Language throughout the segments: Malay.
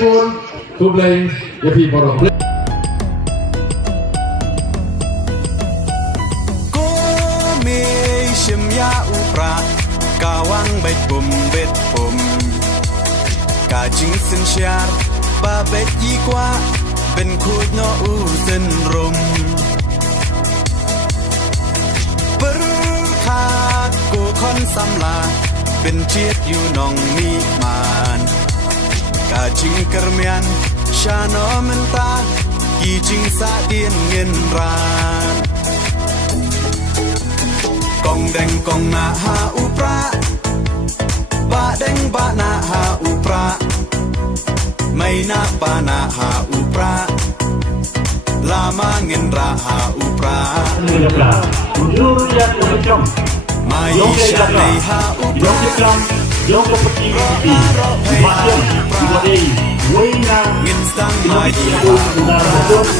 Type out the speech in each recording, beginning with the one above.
pun khublei ya pi borok ya upra kawang bet pum kajing sen syar ba bet ikwa ben khut no u sen rum berkat ku kon samla ben chiet yu nong mi man kajing kermian shano menta kijing sa dien ngin ran Kong deng kong na ha upra ba deng ba na ha upra mai na pa na ha upra lama ngin ra ha upra mai sha nei ha upra ngin stang mai ha upra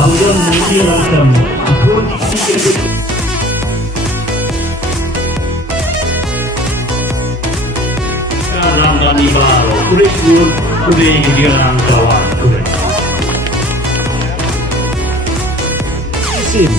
Kemudian menjelaskan dalam dan ibaro kurikulum khublei dilarang kawan khublei. Isim